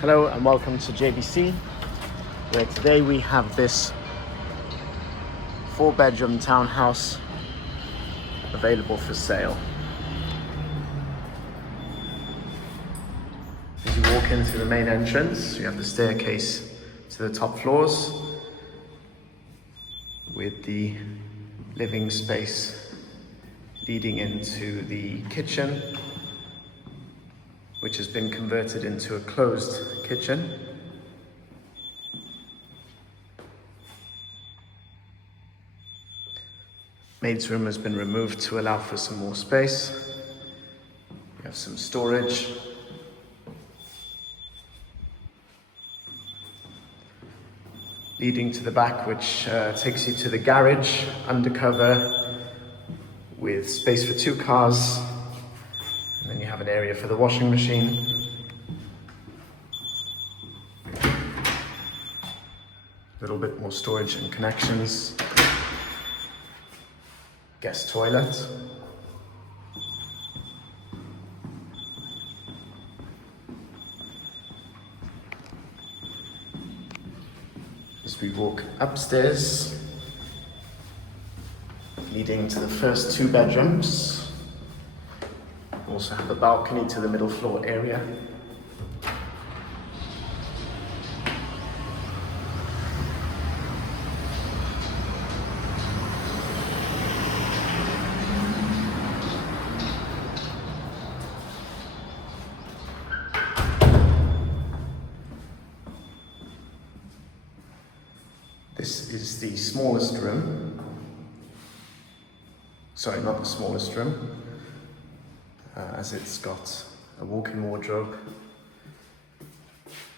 Hello and welcome to JVC, where today we have this 4-bedroom townhouse available for sale. As you walk into the main entrance, you have the staircase to the top floors with the living space leading into the kitchen, which has been converted into a closed kitchen. Maid's room has been removed to allow for some more space. You have some storage. Leading to the back, which takes you to the garage, undercover, with space for 2 cars. And then you have an area for the washing machine. A little bit more storage and connections. Guest toilet. As we walk upstairs, leading to the first 2 bedrooms. Also have a balcony to the middle floor area. This is the smallest room. Sorry, not the smallest room. As it's got a walk-in wardrobe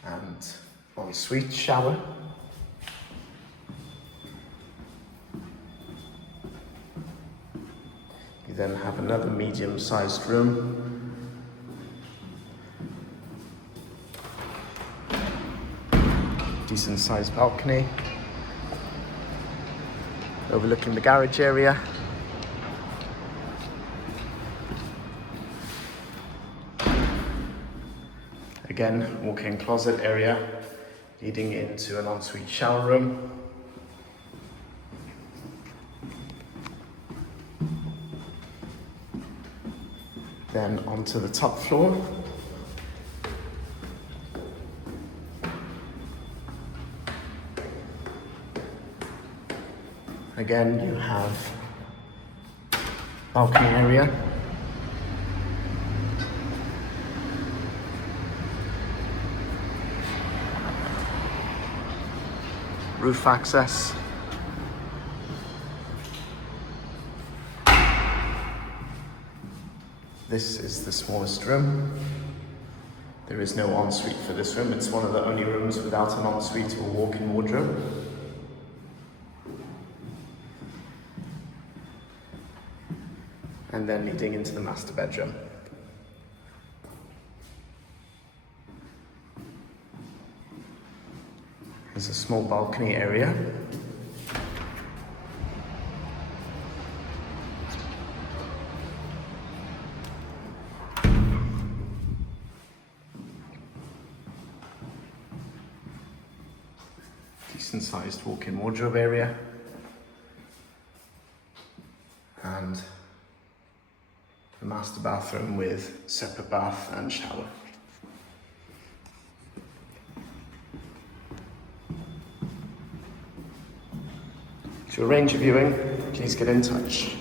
and ensuite shower. You then have another medium-sized room. Decent-sized balcony overlooking the garage area. Again, walk-in closet area leading into an ensuite shower room. Then onto the top floor. Again, you have balcony area. Roof access. This is the smallest room. There is no ensuite for this room. It's one of the only rooms without an ensuite or walk-in wardrobe. And then leading into the master bedroom. There's a small balcony area. Decent sized walk-in wardrobe area. And a master bathroom with separate bath and shower. To arrange a viewing, please get in touch.